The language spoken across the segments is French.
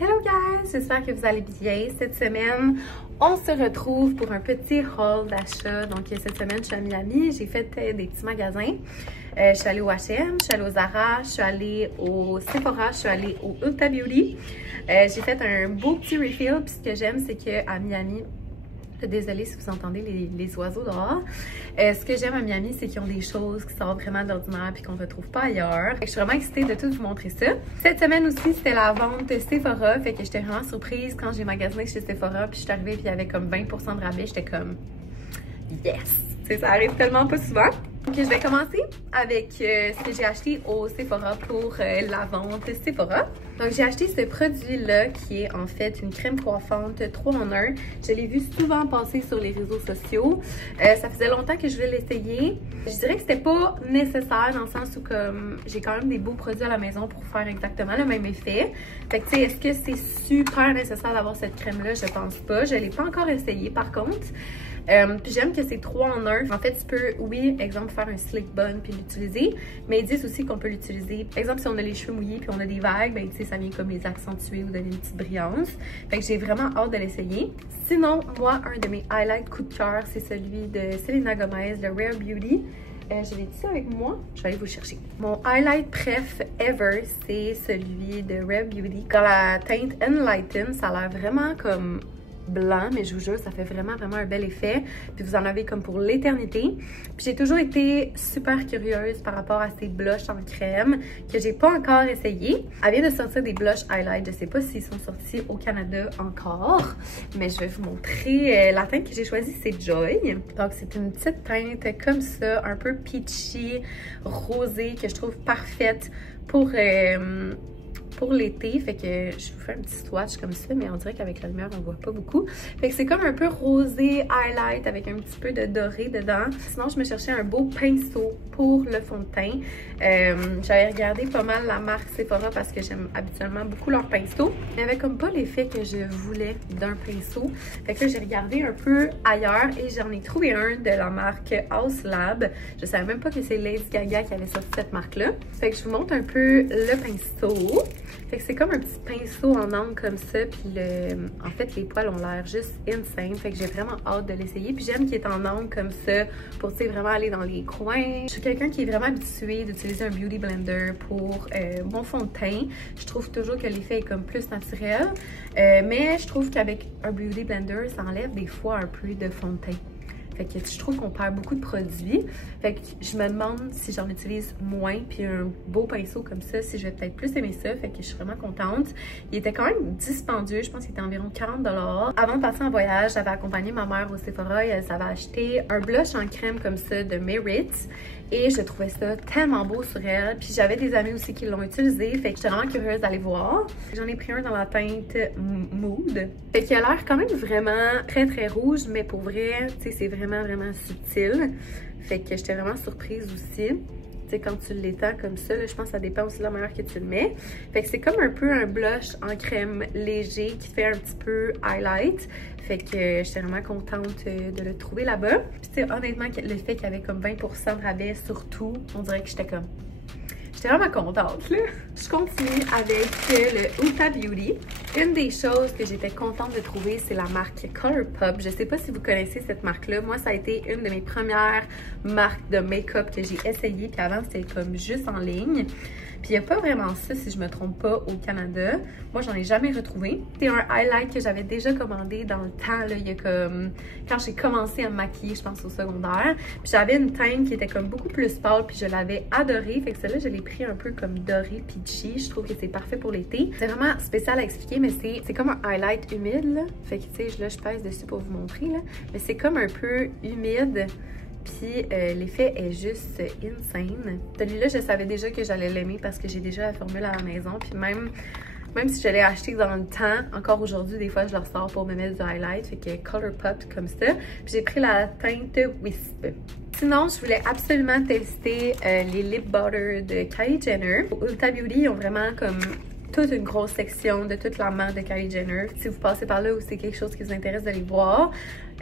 Hello guys, j'espère que vous allez bien. Cette semaine, on se retrouve pour un petit haul d'achat. Donc cette semaine, je suis à Miami, j'ai fait des petits magasins. Je suis allée au H&M, je suis allée au Zara, je suis allée au Sephora, je suis allée au Ulta Beauty. J'ai fait un beau petit refill, puis ce que j'aime, c'est qu'à Miami, désolée si vous entendez les oiseaux dehors. Ce que j'aime à Miami, c'est qu'ils ont des choses qui sortent vraiment de l'ordinaire et qu'on ne retrouve pas ailleurs. Je suis vraiment excitée de tout vous montrer ça. Cette semaine aussi, c'était la vente Sephora. Fait que j'étais vraiment surprise quand j'ai magasiné chez Sephora. Puis je suis arrivée et il y avait comme 20% de rabais. J'étais comme yes! T'sais, ça arrive tellement pas souvent. Donc, je vais commencer avec ce que j'ai acheté au Sephora pour la vente Sephora. Donc, j'ai acheté ce produit-là qui est en fait une crème coiffante 3 en 1. Je l'ai vu souvent passer sur les réseaux sociaux. Ça faisait longtemps que je voulais l'essayer. Je dirais que c'était pas nécessaire dans le sens où comme j'ai quand même des beaux produits à la maison pour faire exactement le même effet. Fait que tu sais, est-ce que c'est super nécessaire d'avoir cette crème-là? Je pense pas. Je l'ai pas encore essayé par contre. Puis j'aime que c'est 3 en 1. En fait, tu peux, oui, exemple, faire un slick bun puis l'utiliser, mais ils disent aussi qu'on peut l'utiliser. Exemple, si on a les cheveux mouillés puis on a des vagues, ben tu sais, ça vient comme les accentuer ou donner une petite brillance. Fait que j'ai vraiment hâte de l'essayer. Sinon, moi, un de mes highlights coup de cœur, c'est celui de Selena Gomez, le Rare Beauty. Je l'ai ici avec moi, je vais aller vous chercher. Mon highlight préf ever, c'est celui de Rare Beauty. Quand la teinte Enlighten, ça a l'air vraiment comme blanc, mais je vous jure, ça fait vraiment un bel effet. Puis vous en avez comme pour l'éternité. Puis j'ai toujours été super curieuse par rapport à ces blushs en crème que j'ai pas encore essayé. Elle vient de sortir des blushs highlight. Je sais pas s'ils sont sortis au Canada encore, mais je vais vous montrer. La teinte que j'ai choisie, c'est Joy. Donc c'est une petite teinte comme ça, un peu peachy, rosée, que je trouve parfaite pour l'été. Fait que je vous fais un petit swatch comme ça, mais on dirait qu'avec la lumière on voit pas beaucoup. Fait que c'est comme un peu rosé highlight avec un petit peu de doré dedans. Sinon je me cherchais un beau pinceau pour le fond de teint. J'avais regardé pas mal la marque Sephora parce que j'aime habituellement beaucoup leurs pinceaux. Il n'y avait comme pas l'effet que je voulais d'un pinceau. Fait que là j'ai regardé un peu ailleurs et j'en ai trouvé un de la marque House Lab. Je savais même pas que c'est Lady Gaga qui avait sorti cette marque-là. Fait que je vous montre un peu le pinceau. Fait que c'est comme un petit pinceau en angle comme ça, puis en fait les poils ont l'air juste insane, fait que j'ai vraiment hâte de l'essayer. Puis j'aime qu'il est en angle comme ça pour, tu sais, vraiment aller dans les coins. Je suis quelqu'un qui est vraiment habitué d'utiliser un beauty blender pour mon fond de teint. Je trouve toujours que l'effet est comme plus naturel, mais je trouve qu'avec un beauty blender, ça enlève des fois un peu de fond de teint. Fait que je trouve qu'on perd beaucoup de produits. Fait que je me demande si j'en utilise moins, puis un beau pinceau comme ça, si je vais peut-être plus aimer ça. Fait que je suis vraiment contente. Il était quand même dispendieux, je pense qu'il était environ 40 $. Avant de passer en voyage, j'avais accompagné ma mère au Sephora et elle s'avait acheté un blush en crème comme ça de Merit. Et je trouvais ça tellement beau sur elle. Puis j'avais des amis aussi qui l'ont utilisé. Fait que j'étais vraiment curieuse d'aller voir. J'en ai pris un dans la teinte Mood. Fait qu'il a l'air quand même vraiment très rouge. Mais pour vrai, tu sais, c'est vraiment subtil. Fait que j'étais vraiment surprise aussi. Tu sais, quand tu l'étends comme ça, là, je pense que ça dépend aussi de la manière que tu le mets. Fait que c'est comme un peu un blush en crème léger qui fait un petit peu highlight. Fait que j'étais vraiment contente de le trouver là-bas. Puis tu sais, honnêtement, le fait qu'il y avait comme 20% de rabais surtout, on dirait que j'étais comme... J'étais vraiment contente, là. Je continue avec le Ulta Beauty. Une des choses que j'étais contente de trouver, c'est la marque Colourpop. Je sais pas si vous connaissez cette marque-là. Moi, ça a été une de mes premières marques de make-up que j'ai essayé. Puis avant, c'était comme juste en ligne. Puis il n'y a pas vraiment ça, si je me trompe pas, au Canada. Moi, j'en ai jamais retrouvé. C'est un highlight que j'avais déjà commandé dans le temps, là, il y a comme... Quand j'ai commencé à me maquiller, je pense au secondaire. Puis j'avais une teinte qui était comme beaucoup plus pâle, puis je l'avais adorée. Fait que celle-là, je l'ai pris un peu comme doré peachy. Je trouve que c'est parfait pour l'été. C'est vraiment spécial à expliquer, mais c'est comme un highlight humide, là. Fait que, tu sais, là, je pèse dessus pour vous montrer, là. Mais c'est comme un peu humide. Puis l'effet est juste insane. Celui-là, je savais déjà que j'allais l'aimer parce que j'ai déjà la formule à la maison. Puis même si je l'ai acheté dans le temps, encore aujourd'hui, des fois, je le ressors pour me mettre du highlight. Fait que Colourpop comme ça. Puis j'ai pris la teinte Wisp. Sinon, je voulais absolument tester les lip butter de Kylie Jenner. Au Ulta Beauty, ils ont vraiment comme toute une grosse section de toute la marque de Kylie Jenner. Si vous passez par là ou c'est quelque chose qui vous intéresse d'aller voir,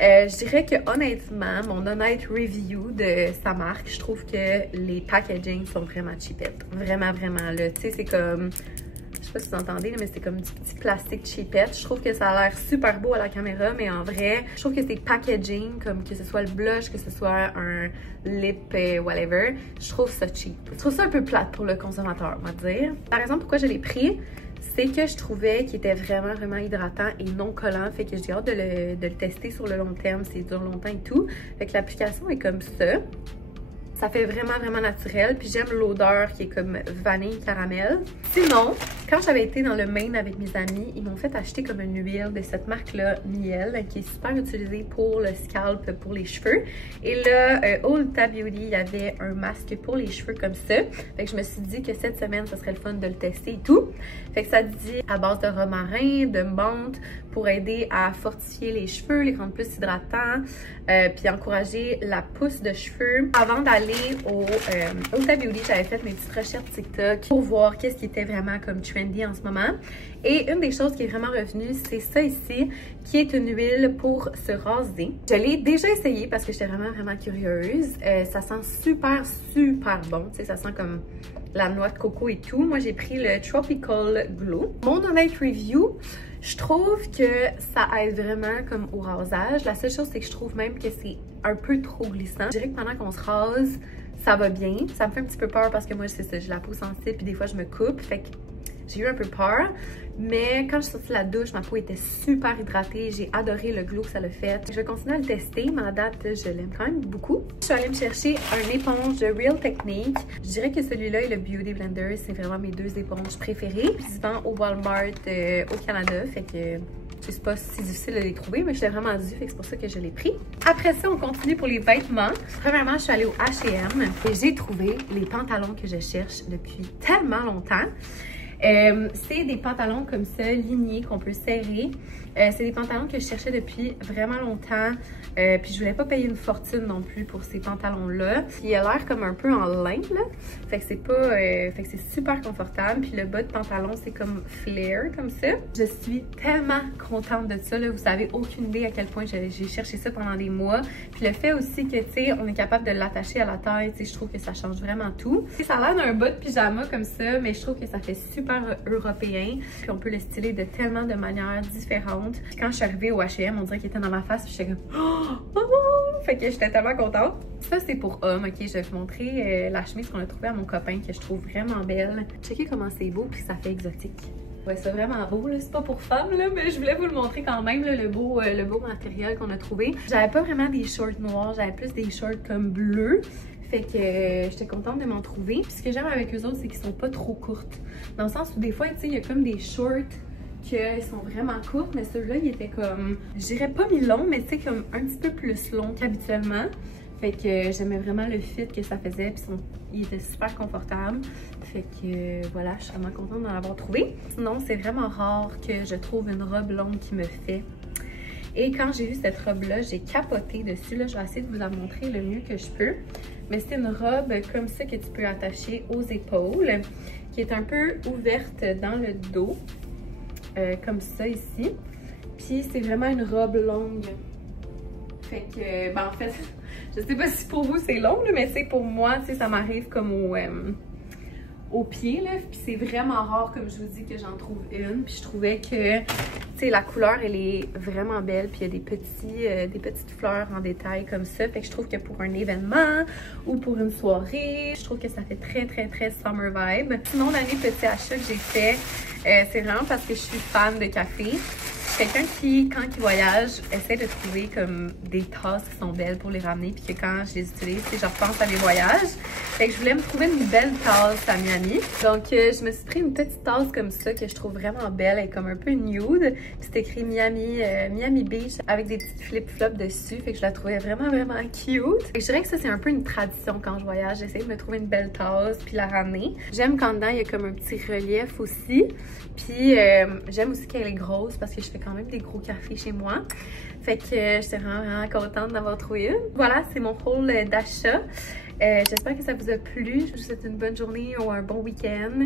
je dirais que honnêtement, mon honnête review de sa marque, je trouve que les packaging sont vraiment cheapettes. Vraiment là. Tu sais, c'est comme... Je sais pas si vous entendez, là, mais c'est comme du petit plastique cheapette. Je trouve que ça a l'air super beau à la caméra, mais en vrai, je trouve que c'est packaging, comme que ce soit le blush, que ce soit un lip, whatever. Je trouve ça cheap. Je trouve ça un peu plate pour le consommateur, on va dire. La raison pourquoi je l'ai pris, c'est que je trouvais qu'il était vraiment hydratant et non collant. Fait que j'ai hâte de le tester sur le long terme, s'il dure longtemps et tout. Fait que l'application est comme ça. Ça fait vraiment naturel. Puis j'aime l'odeur qui est comme vanille caramel. Sinon, quand j'avais été dans le Maine avec mes amis, ils m'ont fait acheter comme une huile de cette marque-là, Miel, qui est super utilisée pour le scalp, pour les cheveux. Et là, Ulta Beauty, il y avait un masque pour les cheveux comme ça. Fait que je me suis dit que cette semaine, ça serait le fun de le tester et tout. Fait que ça dit à base de romarin, de menthe, pour aider à fortifier les cheveux, les rendre plus hydratants, puis encourager la pousse de cheveux. Avant d'aller au Ulta Beauty, j'avais fait mes petites recherches TikTok pour voir qu'est-ce qui était vraiment comme trendy en ce moment. Et une des choses qui est vraiment revenue, c'est ça ici, qui est une huile pour se raser. Je l'ai déjà essayé parce que j'étais vraiment curieuse. Ça sent super bon. Tu sais, ça sent comme la noix de coco et tout. Moi, j'ai pris le Tropical Glow. Mon honnête review, je trouve que ça aide vraiment comme au rasage. La seule chose, c'est que je trouve même que c'est un peu trop glissant. Je dirais que pendant qu'on se rase, ça va bien. Ça me fait un petit peu peur parce que moi, c'est ça, j'ai la peau sensible puis des fois, je me coupe. Fait que j'ai eu un peu peur. Mais quand je suis sortie de la douche, ma peau était super hydratée. J'ai adoré le glow que ça l'a fait. Je vais continuer à le tester, mais à date, je l'aime quand même beaucoup. Je suis allée me chercher un éponge de Real Technique. Je dirais que celui-là et le Beauty Blender, c'est vraiment mes deux éponges préférées. Puis ils se vendent au Walmart au Canada. Fait que c'est pas si difficile de les trouver, mais je l'ai vraiment dû, fait que c'est pour ça que je l'ai pris. Après ça, on continue pour les vêtements. Premièrement, je suis allée au H&M et j'ai trouvé les pantalons que je cherche depuis tellement longtemps. C'est des pantalons comme ça, lignés, qu'on peut serrer. C'est des pantalons que je cherchais depuis vraiment longtemps. Puis je voulais pas payer une fortune non plus pour ces pantalons-là. Il a l'air comme un peu en lin, là. Fait que c'est pas... fait que c'est super confortable. Puis le bas de pantalon, c'est comme flare, comme ça. Je suis tellement contente de ça, là. Vous savez aucune idée à quel point j'ai cherché ça pendant des mois. Puis le fait aussi que, tu sais, on est capable de l'attacher à la taille, tu sais, je trouve que ça change vraiment tout. T'sais, ça a l'air d'un bas de pyjama comme ça, mais je trouve que ça fait super européen. Puis on peut le styler de tellement de manières différentes. Puis quand je suis arrivée au H&M, on dirait qu'il était dans ma face. Puis j'étais comme... Oh! Fait que j'étais tellement contente. Ça, c'est pour homme. Ok, je vais vous montrer la chemise qu'on a trouvée à mon copain que je trouve vraiment belle. Checkez comment c'est beau puis ça fait exotique. Ouais, c'est vraiment beau, là. C'est pas pour femmes, là, mais je voulais vous le montrer quand même, là, le beau matériel qu'on a trouvé. J'avais pas vraiment des shorts noirs, j'avais plus des shorts comme bleus. Fait que j'étais contente de m'en trouver. Puis ce que j'aime avec eux autres, c'est qu'ils sont pas trop courtes. Dans le sens où des fois, tu sais, il y a comme des shorts qui sont vraiment courtes, mais ceux-là, ils étaient comme, je dirais pas mi-long, mais tu sais, comme un petit peu plus long qu'habituellement. Fait que j'aimais vraiment le fit que ça faisait, puis il était super confortable. Fait que voilà, je suis vraiment contente d'en avoir trouvé. Sinon, c'est vraiment rare que je trouve une robe longue qui me fait. Et quand j'ai vu cette robe-là, j'ai capoté dessus. Là, je vais essayer de vous la montrer le mieux que je peux. Mais c'est une robe comme ça que tu peux attacher aux épaules, qui est un peu ouverte dans le dos, comme ça ici. Puis c'est vraiment une robe longue. Fait que, ben en fait, je sais pas si pour vous c'est long, mais c'est pour moi, tu sais, ça m'arrive comme au pied, là. Puis c'est vraiment rare, comme je vous dis, que j'en trouve une. Puis je trouvais que, tu sais, la couleur, elle est vraiment belle. Puis il y a des petites fleurs en détail comme ça. Fait que je trouve que pour un événement ou pour une soirée, je trouve que ça fait très summer vibe. Sinon, l'année petit achat que j'ai fait, c'est vraiment parce que je suis fan de café. Quelqu'un qui, quand il voyage, essaie de trouver comme des tasses qui sont belles pour les ramener, puis que quand je les utilise, je repense à mes voyages. Fait que je voulais me trouver une belle tasse à Miami. Donc, je me suis pris une petite tasse comme ça que je trouve vraiment belle. Elle est comme un peu nude. Puis c'est écrit Miami Beach avec des petites flip-flops dessus. Fait que je la trouvais vraiment cute. Et je dirais que ça, c'est un peu une tradition quand je voyage. J'essaie de me trouver une belle tasse puis la ramener. J'aime quand dedans, il y a comme un petit relief aussi. Puis j'aime aussi qu'elle est grosse parce que je fais quand même des gros cafés chez moi. Fait que j'étais vraiment contente d'avoir trouvé une. Voilà, c'est mon haul d'achat. J'espère que ça vous a plu. Je vous souhaite une bonne journée ou un bon week-end.